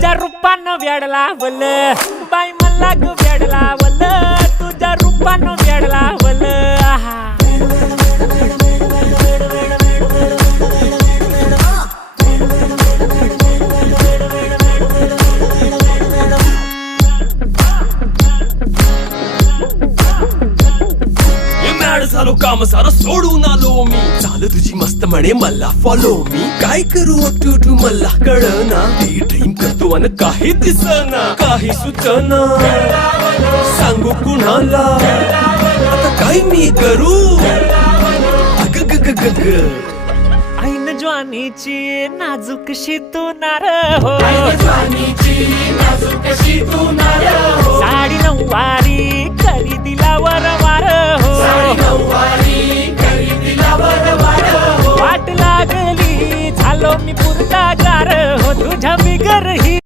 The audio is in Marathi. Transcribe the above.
तुझ्या रूपानं वेड लावल बाई मला ग वेड लावल तुझ्या रूपानं वेड लावल आहा झालो काम सारं सोडून आलो मी चाल तुझी मस्त म्हणे मला फॉलो मी काय करू टू मला कळना ती ड्रीम करतो अन काही दिसना काही सुचना सांगू कुणाला आता काय मी करू अग ग ग ग ग ऐन ज्वानीची नाजूकशी तू नार हो साडी नऊवारी करी दिला वरवार हो वाट लागली झालो मी पुरता गार हो तुझ्या बिगर ही